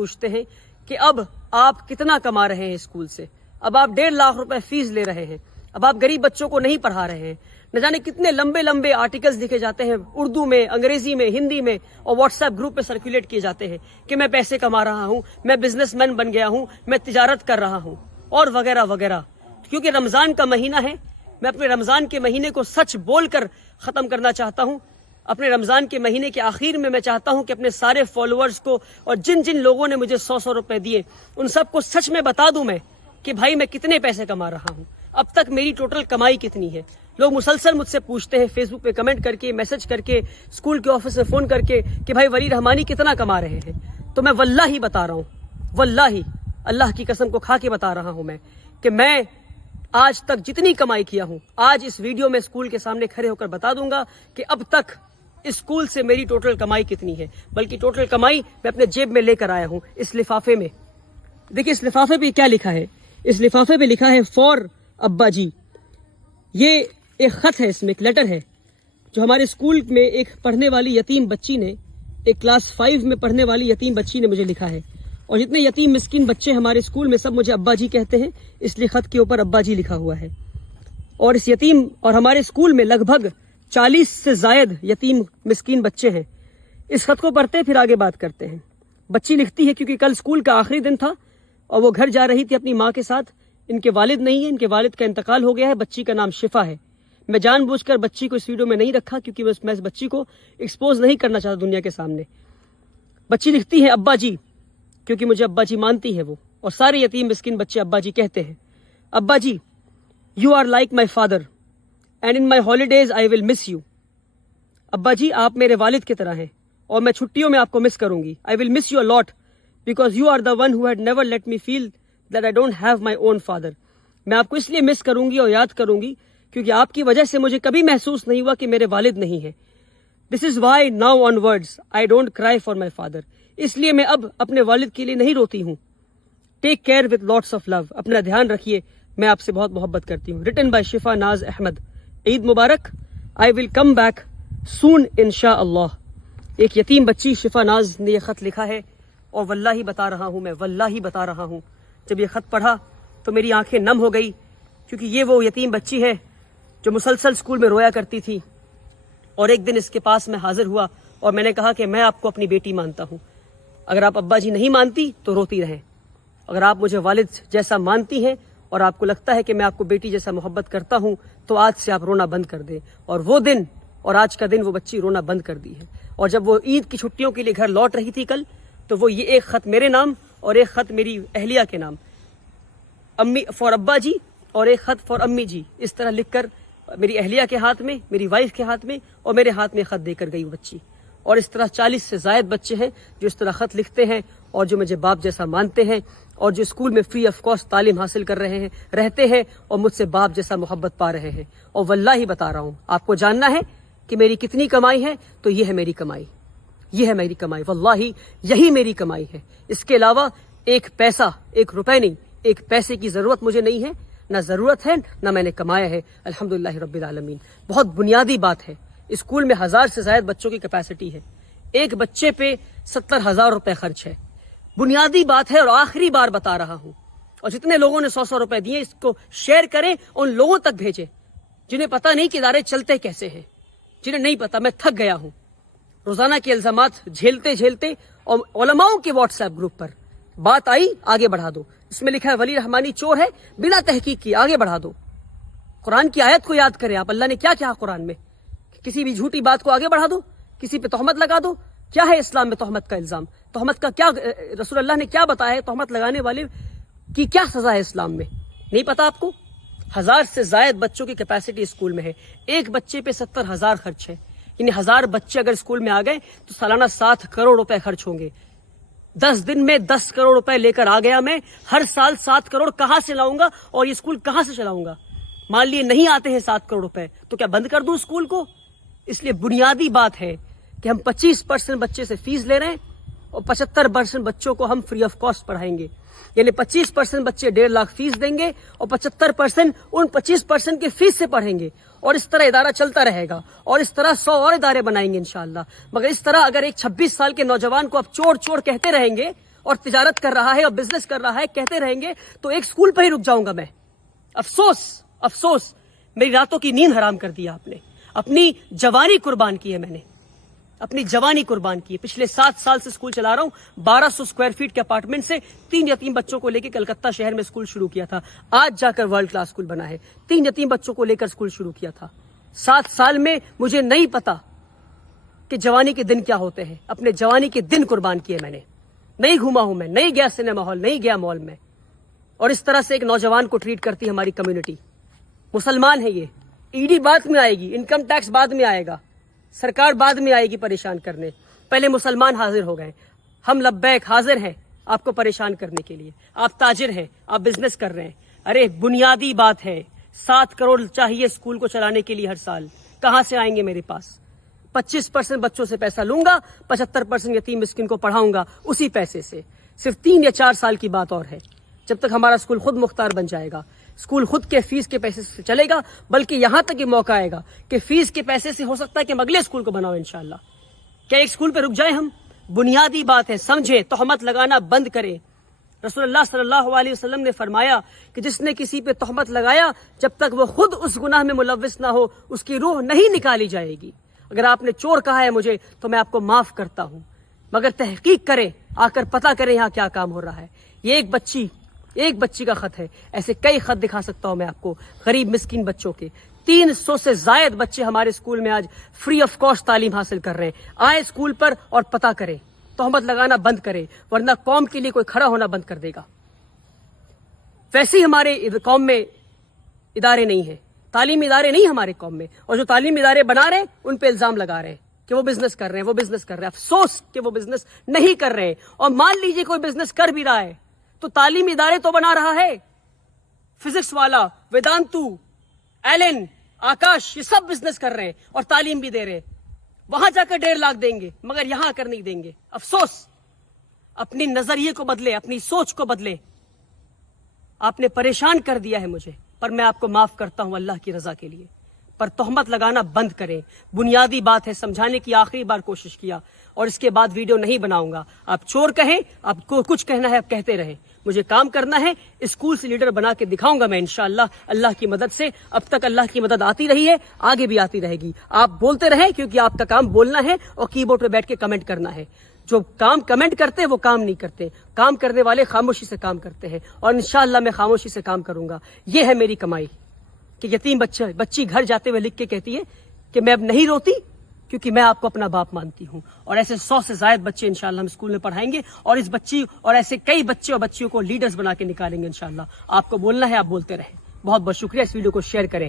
पूछते हैं कि अब आप कितना कमा रहे हैं स्कूल से, अब आप 1.5 लाख रुपए फीस ले रहे हैं, अब आप गरीब बच्चों को नहीं पढ़ा रहे हैं। न जाने कितने लंबे लंबे आर्टिकल्स लिखे जाते हैं उर्दू में, अंग्रेजी में, हिंदी में, और व्हाट्सएप ग्रुप पे सर्कुलेट किए जाते हैं कि मैं पैसे कमा रहा हूं, मैं बिजनेसमैन बन गया हूं, मैं तिजारत कर रहा हूं और वगैरह वगैरह। क्योंकि रमजान का महीना है, मैं अपने रमजान के महीने को सच बोलकर खत्म करना चाहता हूं। अपने रमजान के महीने के आखिर में मैं चाहता हूं कि अपने सारे फॉलोअर्स को और जिन जिन लोगों ने मुझे 100-100 रुपए दिए उन सबको सच में बता दूं मैं कि भाई मैं कितने पैसे कमा रहा हूं, अब तक मेरी टोटल कमाई कितनी है। लोग मुसलसल मुझसे पूछते हैं फेसबुक पे कमेंट करके, मैसेज करके, स्कूल के ऑफिस में फोन करके कि भाई वली रहमानी कितना कमा रहे हैं। तो मैं वल्लाही बता रहा हूं, वल्लाही अल्लाह की कसम को खा के बता रहा हूं मैं कि मैं आज तक जितनी कमाई किया हूं, आज इस वीडियो में स्कूल के सामने खड़े होकर बता दूंगा कि अब तक स्कूल से मेरी टोटल कमाई कितनी है। बल्कि टोटल कमाई मैं अपने जेब में लेकर आया हूं इस लिफाफे में। देखिए इस लिफाफे पे क्या लिखा है, इस लिफाफे पे लिखा है फॉर अब्बा जी। ये एक खत है, इसमें एक लेटर है जो हमारे स्कूल में एक पढ़ने वाली यतीम बच्ची ने, एक क्लास 5 में पढ़ने वाली यतीम बच्ची ने मुझे लिखा है। और जितने यतीम मिस्किन बच्चे हमारे स्कूल में सब मुझे अब्बा जी कहते हैं, इसलिए खत के ऊपर अब्बा जी लिखा हुआ है। और इस यतीम और हमारे स्कूल में लगभग 40 से जायद यतीम मिस्किन बच्चे हैं। इस खत को पढ़ते फिर आगे बात करते हैं। बच्ची लिखती है क्योंकि कल स्कूल का आखिरी दिन था और वो घर जा रही थी अपनी माँ के साथ। इनके वालिद नहीं है, इनके वालिद का इंतकाल हो गया है। बच्ची का नाम शिफा है। मैं जानबूझकर बच्ची को इस वीडियो में नहीं रखा क्योंकि मैं इस बच्ची को एक्सपोज नहीं करना चाहता दुनिया के सामने। बच्ची लिखती है अब्बा जी, क्योंकि मुझे अब्बा जी मानती है वो, और सारे यतीम मिस्किन बच्चे अब्बा जी कहते हैं। अब्बा जी, you are like my father and in my holidays I will miss you. अब्बा जी आप मेरे वालिद की तरह हैं और मैं छुट्टियों में आपको मिस करूंगी। I will miss you a lot because you are the one who had never let me feel that I don't have my own father. मैं आपको इसलिए मिस करूंगी और याद करूंगी क्योंकि आपकी वजह से मुझे कभी महसूस नहीं हुआ कि मेरे वालिद नहीं है। This is why now onwards I don't cry for my father. इसलिए मैं अब अपने वालिद के लिए नहीं रोती हूँ। Take care with lots of love. अपना ध्यान रखिए, मैं आपसे बहुत मोहब्बत करती हूँ। Written by Shifa Naz Ahmad. ईद मुबारक। I will come back soon इंशाअल्लाह। एक यतीम बच्ची शिफा नाज ने यह खत लिखा है और वल्लाही बता रहा हूँ, मैं वल्लाही बता रहा हूँ, जब ये खत पढ़ा तो मेरी आंखें नम हो गई क्योंकि ये वो यतीम बच्ची है जो मुसलसल स्कूल में रोया करती थी। और एक दिन इसके पास मैं हाजिर हुआ और मैंने कहा कि मैं आपको अपनी बेटी मानता हूँ। अगर आप अब्बा जी नहीं मानती तो रोती रहें। अगर आप मुझे वालिद जैसा मानती हैं और आपको लगता है कि मैं आपको बेटी जैसा मोहब्बत करता हूँ तो आज से आप रोना बंद कर दें। और वो दिन और आज का दिन वो बच्ची रोना बंद कर दी है। और जब वो ईद की छुट्टियों के लिए घर लौट रही थी कल, तो वो ये एक खत मेरे नाम और एक खत मेरी अहलिया के नाम, अम्मी फॉर अब्बा जी और एक खत फॉर अम्मी जी, इस तरह लिखकर मेरी अहलिया के हाथ में, मेरी वाइफ के हाथ में और मेरे हाथ में खत देकर गई वो बच्ची। और इस तरह 40 से जायद बच्चे हैं जो इस तरह खत लिखते हैं और जो मुझे बाप जैसा मानते हैं और जो स्कूल में फ्री ऑफ कॉस्ट तालीम हासिल कर रहे हैं, रहते हैं और मुझसे बाप जैसा मोहब्बत पा रहे हैं। और वल्लाही बता रहा हूँ, आपको जानना है कि मेरी कितनी कमाई है तो ये है मेरी कमाई, ये है मेरी कमाई, वल्लाही यही मेरी कमाई है। इसके अलावा एक पैसा, एक रुपए नहीं, एक पैसे की जरूरत मुझे नहीं है, ना जरूरत है ना मैंने कमाया है। अल्हम्दुलिल्लाह रब्बिल आलमीन। बहुत बुनियादी बात है। स्कूल में 1000 से ज्यादा बच्चों की कैपेसिटी है। एक बच्चे पे 70,000 रुपए खर्च है। बुनियादी बात है और आखिरी बार बता रहा हूं। और जितने लोगों ने 100-100 रुपए दिए, इसको शेयर करें, उन लोगों तक भेजें जिन्हें पता नहीं कि इदारे चलते कैसे हैं, जिन्हें नहीं पता। मैं थक गया हूं रोजाना के इल्जामात झेलते झेलते। और उलमाओं के व्हाट्सएप ग्रुप पर बात आई, आगे बढ़ा दो। इसमें लिखा है वली रहमानी चोर है, बिना तहकीक की आगे बढ़ा दो। कुरान की आयत को याद करें आप, अल्लाह ने क्या कहा कुरान में। किसी भी झूठी बात को आगे बढ़ा दो, किसी पे तोहमत लगा दो। क्या है इस्लाम में तोहमत का इल्जाम? तोहमत का क्या रसूल अल्लाह ने क्या बताया है? तोहमत लगाने वाले की क्या सजा है इस्लाम में? नहीं पता आपको? 1000 से जायद बच्चों की कैपेसिटी स्कूल में है। एक बच्चे पे 70,000 खर्च है। यानी 1000 बच्चे अगर स्कूल में आ गए तो सालाना 7 करोड़ रुपए खर्च होंगे। 10 दिन में 10 करोड़ रुपए लेकर आ गया मैं। हर साल 7 करोड़ कहां से लाऊंगा और ये स्कूल कहां से चलाऊंगा? मान लिए नहीं आते हैं 7 करोड़ रुपए तो क्या बंद कर दूं स्कूल को? इसलिए बुनियादी बात है कि हम 25% बच्चे से फीस ले रहे हैं और 75% बच्चों को हम फ्री ऑफ कॉस्ट पढ़ाएंगे। यानी 25% बच्चे 1.5 लाख फीस देंगे और 75% उन 25% की फीस से पढ़ेंगे। और इस तरह इदारा चलता रहेगा और इस तरह 100 और इदारे बनाएंगे इंशाअल्लाह। मगर इस तरह अगर एक 26 साल के नौजवान को आप चोर चोर कहते रहेंगे اور تجارت کر رہا ہے اور بزنس کر رہا ہے کہتے رہیں گے تو ایک اسکول پہ ہی رک جاؤں گا میں. افسوس میری راتوں کی نیند حرام کر دیا آپ نے. اپنی جوانی قربان کی ہے میں نے, اپنی جوانی قربان کی ہے. پچھلے 7 سال سے اسکول چلا رہا ہوں. 1200 اسکوائر فیٹ کے اپارٹمنٹ سے 3 یتیم بچوں کو لے کے کلکتہ شہر میں اسکول شروع کیا تھا. آج جا کر ورلڈ کلاس اسکول بنا ہے. 3 یتیم بچوں کو لے کر اسکول شروع کیا تھا. 7 سال میں مجھے نہیں پتا کہ جوانی کے دن کیا ہوتے ہیں. اپنے جوانی کے دن قربان کیے میں نے. نہیں گھوما ہوں میں, نہیں گیا سنیما ہال, نہیں گیا مال میں. اور اس طرح سے ایک نوجوان کو ٹریٹ کرتی ہے ہماری کمیونٹی. مسلمان ہے یہ. ای ڈی بعد میں آئے گی, انکم ٹیکس بعد میں آئے گا, سرکار بعد میں آئے گی پریشان کرنے. پہلے مسلمان حاضر ہو گئے. ہم لبیک حاضر ہیں آپ کو پریشان کرنے کے لیے. آپ تاجر ہیں, آپ بزنس کر رہے ہیں. ارے بنیادی بات ہے, 7 کروڑ چاہیے اسکول کو چلانے کے لیے ہر سال. کہاں سے آئیں گے میرے پاس؟ 25% بچوں سے پیسہ لوں گا, 75% یتیم مسکین کو پڑھاؤں گا اسی پیسے سے. صرف 3 یا 4 سال کی بات اور ہے جب تک ہمارا اسکول خود مختار بن جائے گا. اسکول خود کے فیس کے پیسے سے چلے گا, بلکہ یہاں تک یہ موقع آئے گا کہ فیس کے پیسے سے ہو سکتا ہے کہ ہم اگلے اسکول کو بناؤ انشاءاللہ. کیا ایک اسکول پہ رک جائیں ہم؟ بنیادی بات ہے, سمجھے, تہمت لگانا بند کریں. رسول اللہ صلی اللہ علیہ وسلم نے فرمایا کہ جس نے کسی پہ تہمت لگایا جب تک وہ خود اس گناہ میں ملوث نہ ہو اس کی روح نہیں نکالی جائے گی. اگر آپ نے چور کہا ہے مجھے تو میں آپ کو معاف کرتا ہوں, مگر تحقیق کریں, آ کر پتہ کریں یہاں کیا کام ہو رہا ہے. یہ ایک بچی کا خط ہے. ایسے کئی خط دکھا سکتا ہوں میں آپ کو غریب مسکین بچوں کے. 300 سے زائد بچے ہمارے اسکول میں آج فری آف کاسٹ تعلیم حاصل کر رہے ہیں. آئے اسکول پر اور پتہ کریں, تہمت لگانا بند کریں, ورنہ قوم کے لیے کوئی کھڑا ہونا بند کر دے گا. ویسے ہی ہمارے قوم میں ادارے نہیں ہیں, تعلیمی ادارے نہیں ہمارے قوم میں, اور جو تعلیمی ادارے بنا رہے ہیں ان پہ الزام لگا رہے ہیں کہ وہ بزنس کر رہے ہیں, افسوس کہ وہ بزنس نہیں کر رہے ہیں. اور مان لیجئے کوئی بزنس کر بھی رہا ہے تو تعلیمی ادارے تو بنا رہا ہے. فزکس والا, ویدانتو, ایلن, آکاش, یہ سب بزنس کر رہے ہیں اور تعلیم بھی دے رہے ہیں. وہاں جا کر 1.5 لاکھ دیں گے مگر یہاں آ کر نہیں دیں گے. افسوس. اپنی نظریے کو بدلے, اپنی سوچ کو بدلے. آپ نے پریشان کر دیا ہے مجھے, پر میں آپ کو معاف کرتا ہوں اللہ کی رضا کے لیے. پر تہمت لگانا بند کریں. بنیادی بات ہے, سمجھانے کی آخری بار کوشش کیا اور اس کے بعد ویڈیو نہیں بناؤں گا. آپ چور کہیں, آپ کو کچھ کہنا ہے آپ کہتے رہیں, مجھے کام کرنا ہے. اسکول سے لیڈر بنا کے دکھاؤں گا میں انشاءاللہ اللہ کی مدد سے. اب تک اللہ کی مدد آتی رہی ہے, آگے بھی آتی رہے گی. آپ بولتے رہیں کیونکہ آپ کا کام بولنا ہے اور کی بورڈ پہ بیٹھ کے کمنٹ کرنا ہے. جو کام کمنٹ کرتے ہیں وہ کام نہیں کرتے. کام کرنے والے خاموشی سے کام کرتے ہیں, اور انشاءاللہ میں خاموشی سے کام کروں گا. یہ ہے میری کمائی کہ یتیم بچی گھر جاتے ہوئے لکھ کے کہتی ہے کہ میں اب نہیں روتی کیونکہ میں آپ کو اپنا باپ مانتی ہوں. اور ایسے 100 سے زائد بچے انشاءاللہ ہم اسکول میں پڑھائیں گے, اور اس بچی اور ایسے کئی بچے اور بچیوں کو لیڈرز بنا کے نکالیں گے انشاءاللہ. آپ کو بولنا ہے, آپ بولتے رہیں. بہت بہت شکریہ. اس ویڈیو کو شیئر کریں.